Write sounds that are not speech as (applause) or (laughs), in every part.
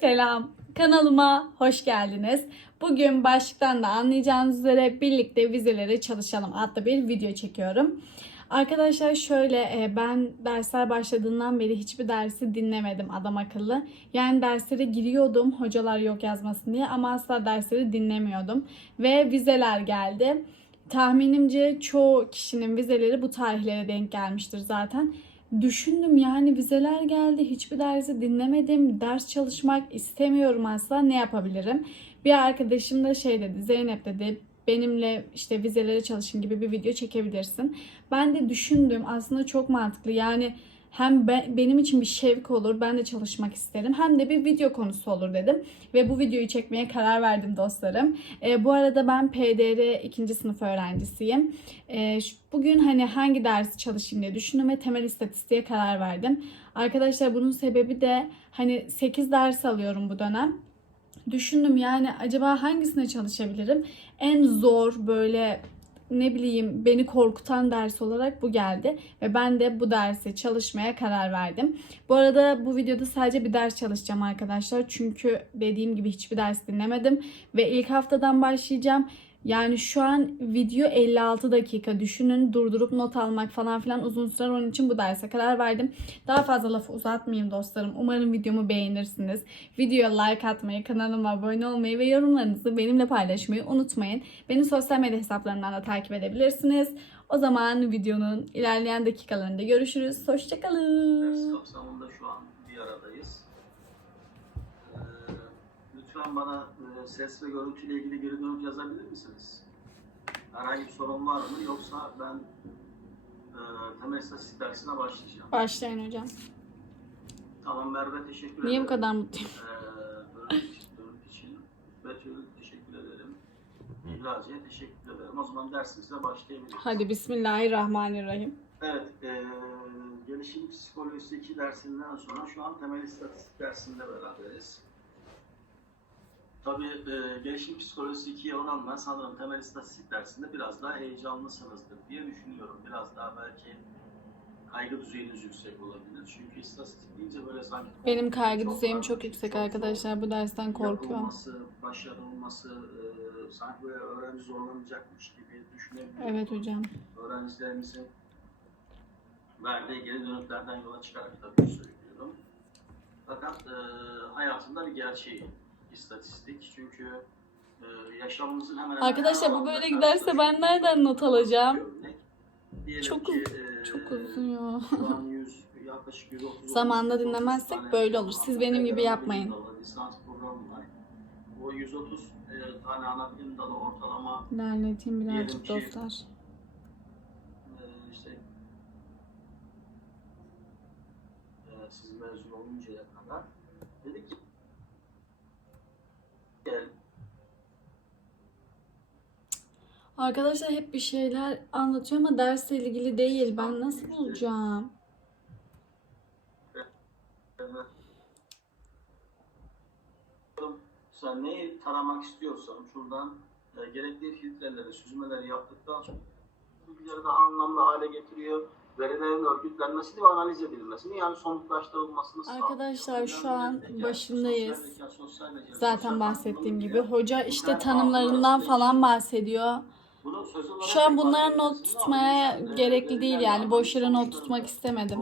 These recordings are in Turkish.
selam. Kanalıma hoş geldiniz. Bugün başlıktan da anlayacağınız üzere birlikte vizelere çalışalım adlı bir video çekiyorum. Arkadaşlar şöyle e, ben dersler başladığından beri hiçbir dersi dinlemedim adam akıllı. Yani derslere giriyordum hocalar yok yazmasın diye ama asla dersleri dinlemiyordum. Ve vizeler geldi. Tahminimce çoğu kişinin vizeleri bu tarihlere denk gelmiştir zaten. Düşündüm yani vizeler geldi hiçbir dersi dinlemedim ders çalışmak istemiyorum asla ne yapabilirim? Bir arkadaşım da şey dedi Zeynep dedi benimle işte vizelere çalışın gibi bir video çekebilirsin. Ben de düşündüm aslında çok mantıklı yani hem be- benim için bir şevk olur ben de çalışmak isterim hem de bir video konusu olur dedim. Ve bu videoyu çekmeye karar verdim dostlarım. E, bu arada ben PDR 2. sınıf öğrencisiyim. E, bugün hani hangi dersi çalışayım diye düşündüm ve temel istatistiğe karar verdim. Arkadaşlar bunun sebebi de hani 8 ders alıyorum bu dönem. Düşündüm yani acaba hangisine çalışabilirim? En zor böyle ne bileyim beni korkutan ders olarak bu geldi ve ben de bu dersi çalışmaya karar verdim. Bu arada bu videoda sadece bir ders çalışacağım arkadaşlar. Çünkü dediğim gibi hiçbir ders dinlemedim ve ilk haftadan başlayacağım. Yani şu an video 56 dakika düşünün durdurup not almak falan filan uzun sürer onun için bu derse karar verdim. Daha fazla lafı uzatmayayım dostlarım. Umarım videomu beğenirsiniz. Videoya like atmayı, kanalıma abone olmayı ve yorumlarınızı benimle paylaşmayı unutmayın. Beni sosyal medya hesaplarımdan da takip edebilirsiniz. O zaman videonun ilerleyen dakikalarında görüşürüz. Ders Hoşçakalın. kapsamında şu an bir aradayız. Ee, lütfen bana ses ve görüntüyle ilgili geri dönüş yazabilir misiniz? Herhangi bir sorun var mı? Yoksa ben e, temel istatistik dersine başlayacağım. Başlayın hocam. Tamam Merve teşekkür ederim. Niye bu kadar mutluyum? Ee, için, için. Betül teşekkür ederim. İlraci'ye teşekkür ederim. O zaman dersimize başlayabiliriz. Hadi bismillahirrahmanirrahim. Evet, eee gelişim psikolojisi 2 dersinden sonra şu an temel istatistik dersinde beraberiz. Tabii eee gelişim psikolojisi 2'ye oranla sanırım temel istatistik dersinde biraz daha heyecanlısınızdır diye düşünüyorum. Biraz daha belki kaygı düzeyiniz yüksek olabilir. Çünkü istatistik deyince böyle sanki... Benim kaygı çok düzeyim çok yüksek zor arkadaşlar. Bu dersten korkuyorum. Yapılması, başarılması, eee sanki böyle öğrenci zorlanacakmış gibi düşünebiliyorum Evet hocam. öğrencilerimizin verdiği geri dönüklerden yola çıkarak tabii söylüyorum. Fakat e, hayatında bir gerçeği istatistik. Çünkü e, yaşamımızın hemen hemen Arkadaşlar bu böyle giderse ben nereden not alacağım? Diyelim Çok ki, e, çok uzun ya. şu an 100, yaklaşık 130 Zamanında 130 dinlemezsek tane böyle olur. Siz benim gibi yapmayın. dalı, Lisans programı var. O 130 e, tane ana bilim dalı ortalama İlerleteyim birazcık Diyelim ki- dostlar. İşte e, siz mezun oluncaya kadar dedik ki Arkadaşlar hep bir şeyler anlatıyor ama dersle ilgili değil. Ben nasıl bulacağım? sen neyi taramak istiyorsan şuradan e, gerekli filtreleri, süzmeleri yaptıktan sonra bilgileri daha anlamlı hale getiriyor. Verilerin örgütlenmesini ve analiz edilmesini yani somutlaştırılmasını sağlıyor. Arkadaşlar şu an zeka, başındayız. sosyal zeka, sosyal beceri, Zaten bahsettiğim gibi. Hoca işte tanımlarından falan bahsediyor. Şu an bunlara not tutmaya gerekli değil yani. Boş yere not tutmak istemedim.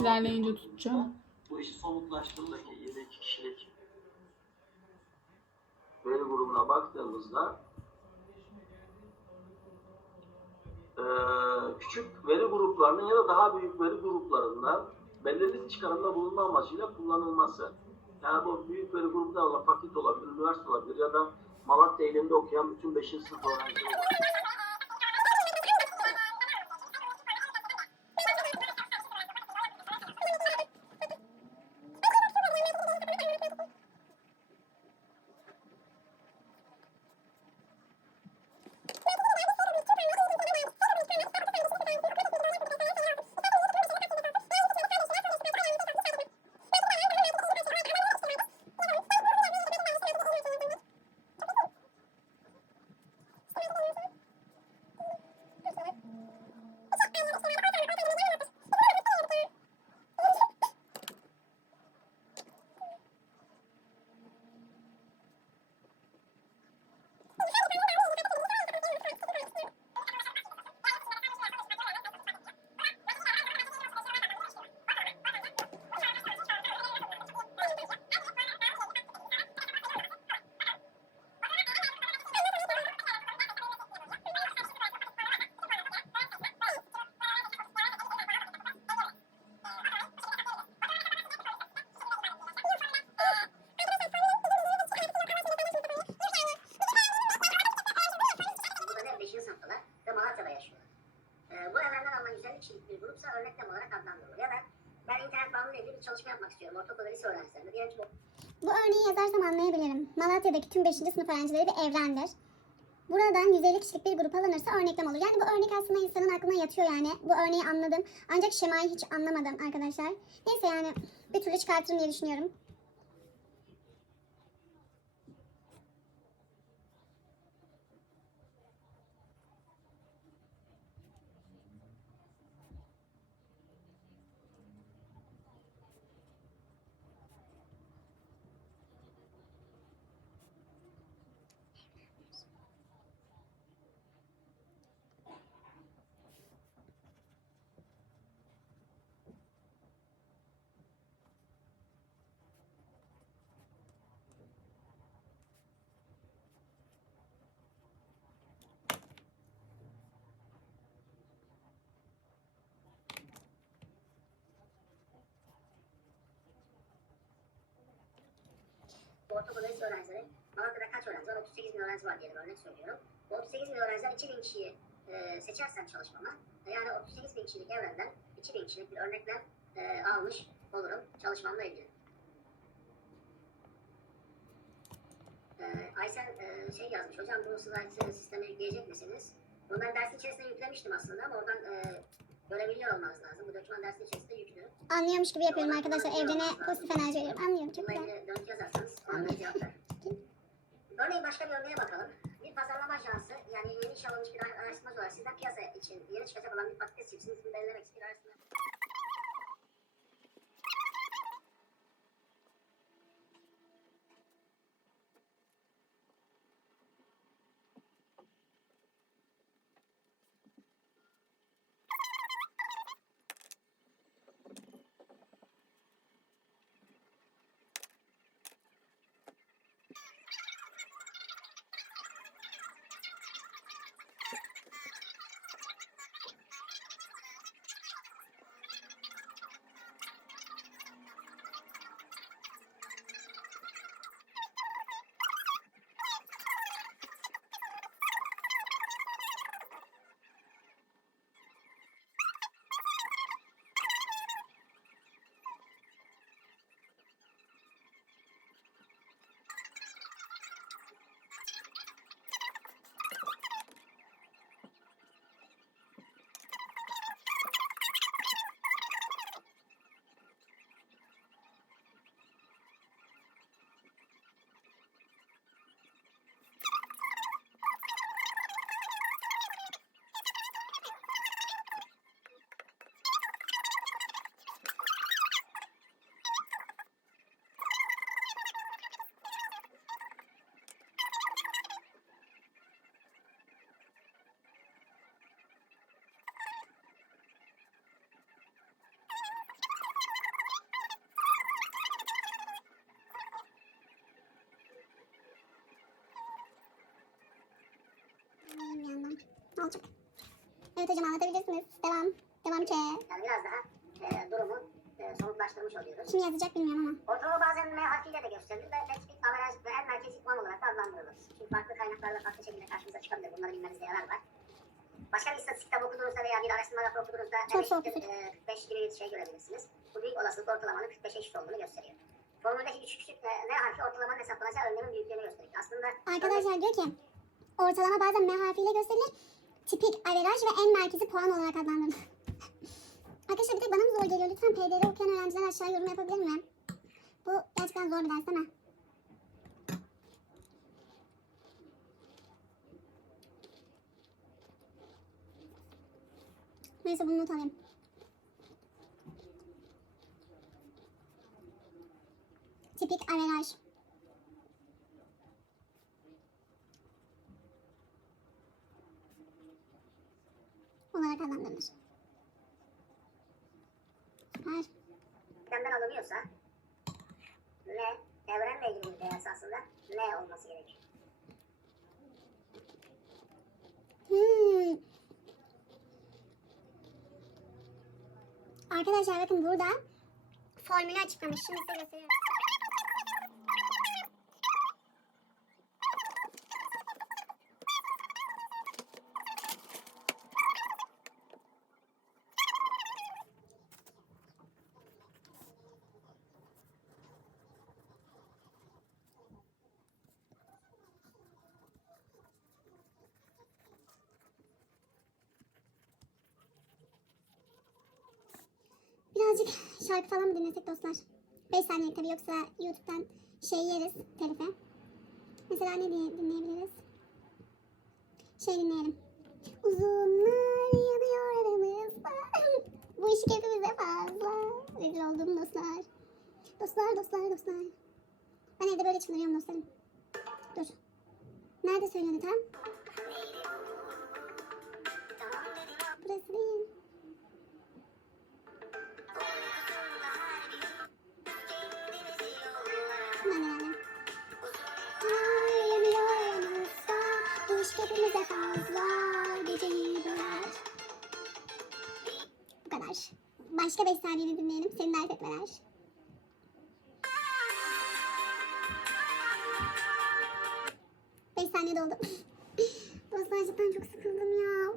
İlerleyince tutacağım. Bu işi somutlaştırılır ki 7 kişilik veri grubuna baktığımızda eee, küçük veri gruplarının ya da daha büyük veri gruplarından belirli çıkarımda bulunma amacıyla kullanılması. Yani bu büyük veri grubunda olan fakülte olabilir, üniversite olabilir ya da Malatya ilinde okuyan bütün 5. sınıf öğrencileri olabilir. tek kişilik bir grupsa örneklem olarak adlandırılır. Ya da ben internet bağımlılığı ilgili bir çalışma yapmak istiyorum. Ortaokul ve lise öğrencilerinde. Diyelim ki bu Bu örneği yazarsam anlayabilirim. Malatya'daki tüm 5. sınıf öğrencileri bir evrendir. Buradan 150 kişilik bir grup alınırsa örneklem olur. Yani bu örnek aslında insanın aklına yatıyor yani. Bu örneği anladım. Ancak şemayı hiç anlamadım arkadaşlar. Neyse yani bir türlü çıkartırım diye düşünüyorum. Ortaokul ve lise öğrencileri. Malatya'da kaç öğrenci var? 38 bin öğrenci var diyelim örnek söylüyorum. Bu 38 bin öğrenciden 2 bin kişiyi e, seçersem çalışmama, yani 38 bin kişilik evrenden 2 bin kişilik bir örneklem e, almış olurum çalışmamla ilgili. E, Aysel e, şey yazmış, hocam bu slide sisteme yükleyecek misiniz? Bunu ben dersin içerisinde yüklemiştim aslında ama oradan e, görebiliyor olmanız lazım. Bu doküman dersin içerisinde yüklü. Anlıyormuş gibi yapıyorum arkadaşlar. Evrene pozitif enerji veriyorum. Anlıyorum çok güzel. dönüt yazarsanız ver. (laughs) Örneğin başka bir örneğe bakalım. Bir pazarlama ajansı yani yeni iş alınmış bir araştırmacı olarak sizden piyasa için yeni çıkacak olan bir patates çipsinin ismini belirlemek için bir araştırma. Anlıyorum bir yandan. Ne olacak? Evet hocam anlatabilirsiniz. Devam. Devam ki. Yani biraz daha e, durumu e, somutlaştırmış oluyoruz. Kim yazacak bilmiyorum ama. Ortalama bazen M harfiyle de gösterilir ve tespit, averaj ve en merkezi puan olarak da adlandırılır. Çünkü farklı kaynaklarla farklı şekilde karşımıza çıkabilir. Bunları bilmemizde yarar var. Başka bir istatistik kitabı okuduğunuzda veya bir araştırma raporu okuduğunuzda Çok soğuk e, 45 gibi bir şey görebilirsiniz. Bu büyük olasılıkla ortalamanın 45'e eşit olduğunu gösteriyor. Formüldeki küçük küçük e, N harfi ortalamanın hesaplanacağı önlemin büyüklüğünü gösteriyor. Aslında Arkadaşlar diyor ki ortalama bazen M harfiyle gösterilir. Tipik, averaj ve en merkezi puan olarak adlandırılır. (laughs) Arkadaşlar bir tek bana mı zor geliyor? Lütfen PDR okuyan öğrenciler aşağı yorum yapabilir mi? Bu gerçekten zor bir ders değil mi? Neyse bunu not alayım. Tipik averaj. olarak adlandırılır. Süper. sistemden alınıyorsa N evrenle ilgili bir değer esasında N olması gerekiyor. Hmm. Arkadaşlar bakın burada formülü açıklamış. Şimdi size gösteriyorum. Birazcık şarkı falan mı dinlesek dostlar? 5 saniye tabii yoksa YouTube'dan şey yeriz telife. Mesela ne diye dinleyebiliriz? Şey dinleyelim. Uzunlar yanıyor aramızda. Bu iş hepimize fazla. Rezil oldum dostlar. Dostlar, dostlar, dostlar. Ben evde böyle çıldırıyorum dostlarım. Dur. Nerede söylüyordu tam? Burası değil. Kadar. Başka 5 saniyeni dinleyelim. Seni dert etmeler. Beş saniye doldu. Dostlar cidden çok sıkıldım ya.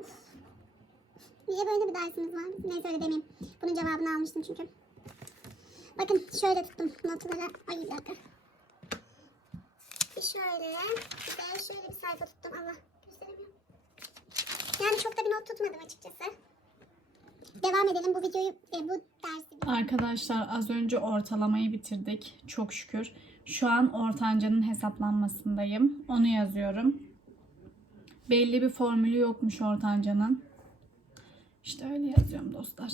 Niye böyle bir dersimiz var? Neyse öyle demeyeyim. Bunun cevabını almıştım çünkü. Bakın şöyle tuttum notları. Ay bir dakika. Şöyle. Bir de şöyle bir sayfa tuttum. Allah gösteremiyorum. Yani çok da bir not tutmadım açıkçası. Devam edelim bu videoyu, e, bu dersi. Arkadaşlar az önce ortalamayı bitirdik. Çok şükür. Şu an ortancanın hesaplanmasındayım. Onu yazıyorum. Belli bir formülü yokmuş ortancanın. İşte öyle yazıyorum dostlar.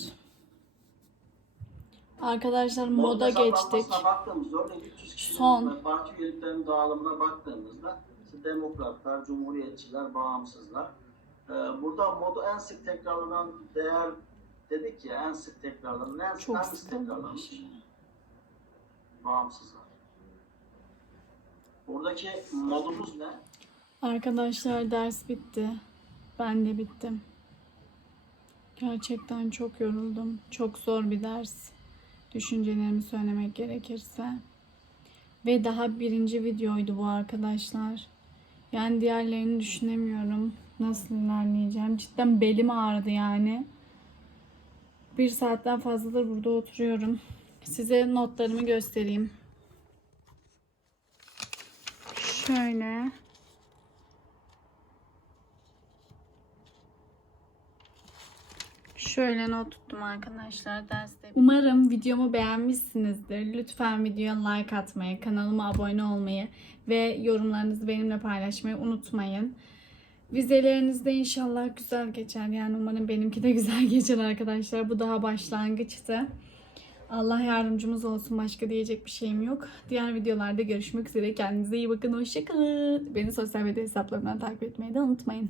Arkadaşlar moda geçtik. Baktığımızda örneğin 300 kişinin Son. parti üyeliklerinin dağılımına baktığımızda demokratlar, cumhuriyetçiler, bağımsızlar. Ee, burada modu en sık tekrarlanan değer dedik ya en sık tekrarlanan en sık Çok hangisi sıkıldım. tekrarlanmış? Bağımsızlar. Buradaki modumuz ne? Arkadaşlar ders bitti. Ben de bittim. Gerçekten çok yoruldum. Çok zor bir ders. Düşüncelerimi söylemek gerekirse. Ve daha birinci videoydu bu arkadaşlar. Yani diğerlerini düşünemiyorum. Nasıl ilerleyeceğim. Cidden belim ağrıdı yani. Bir saatten fazladır burada oturuyorum. Size notlarımı göstereyim. Şöyle. Şöyle not tuttum arkadaşlar derste. Umarım videomu beğenmişsinizdir. Lütfen videoya like atmayı, kanalıma abone olmayı ve yorumlarınızı benimle paylaşmayı unutmayın. Vizeleriniz de inşallah güzel geçer. Yani umarım benimki de güzel (laughs) geçer arkadaşlar. Bu daha başlangıçtı. Allah yardımcımız olsun. Başka diyecek bir şeyim yok. Diğer videolarda görüşmek üzere. Kendinize iyi bakın. Hoşçakalın. Beni sosyal medya hesaplarımdan takip etmeyi de unutmayın.